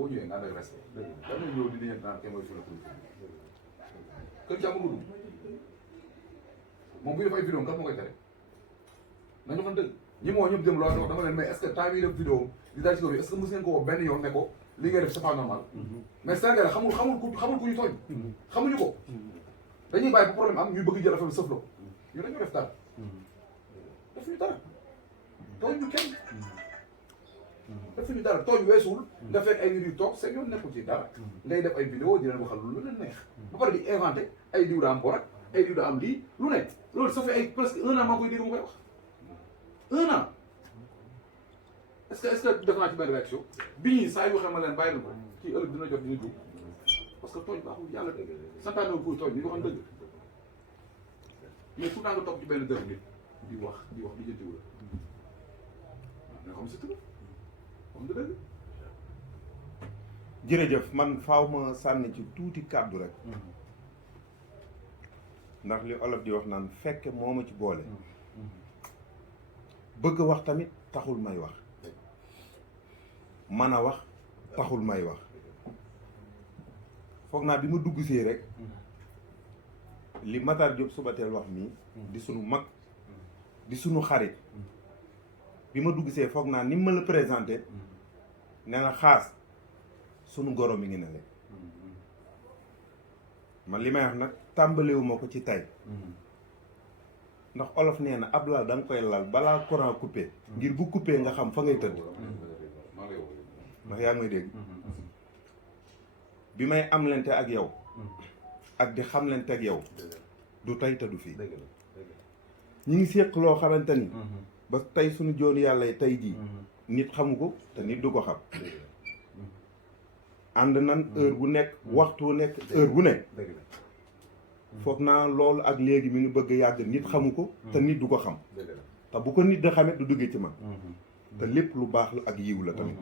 boo ñëwee nga ànd ak respect dama ñëw di leen naan kenn mooy suñu politique kër jàmm nga dugg moom bu ñu def ay vidéo kat moo koy tere nañu xam dëgg ñi moo ñëpp dem loo wax dama leen mais est-ce que temps yi def vidéo di daal ci kaw est-ce que mos ngeen ko woo benn yoon ne ko li ngay def c'est pas normal mais Sénégal xamul ku ñu tooñ xamuñu ko dañuy bàyyi bu problème am ñuy bëgg jël affaire bi sëfloo ñu dañoo def dara defuñu dara tooñ ñu kenn defuñu dara tooñ weesuwul nga fekk ay nit yu toog seen yoon nekkul ci dara ngay def ay vidéo di leen waxal lu leen neex ba pare di inventé ay diw daa am borak ay diw daa am lii lu ne loolu ça fait ay presque 1 an maa koy dégg mu koy wax 1 an est-ce que def naa ci benn réaction bi ñii saa yu waxee ma leen bàyyi na ko kii ëllëg dina jot dina jóg parce que tooñ baaxul yàlla santaane pour tooñ ni waxoon dëgg mais tout le temps nga toog ci benn dërëm nit di wax di jëntiwu la nga xam si tëdd xam nga dëgg jërëjëf man faaw ma sànni ci tuuti kàddu rek ndax li olof di wax naan fekke moo ma ci boole bëgg wax tamit taxul may wax mën a wax taxul may wax foog naa bi ma dugg see rek li Matar Diop Soubatel wax nii di sunu mag di sunu xarit bi ma dugg see foog naa ni ma la présenté ne la xaas sunu goro mi ngi ne leen man li may wax nag tàmbalewuma ko ci tey ndax olof nee na ab lal da nga koy lal balaa courant coupé ngir bu coupé nga xam fa ngay tëdd ndax yaa ngi may dégg bi may am lente ak yow ak di xam lente ak yow du tey te du fii ñi ngi séq loo xamante ni ba tey suñu joonu yàlla yi tey jii nit xamu ko te nit du ko xam ànd nan heure bu nekk waxtu bu nekk heure bu nekk foog naa loolu ak léegi mi ngi bëgg yàgg nit xamu ko te nit du ko xam te bu ko nit da xamit du duggee ci man te lépp lu baax la ak yiw la tamit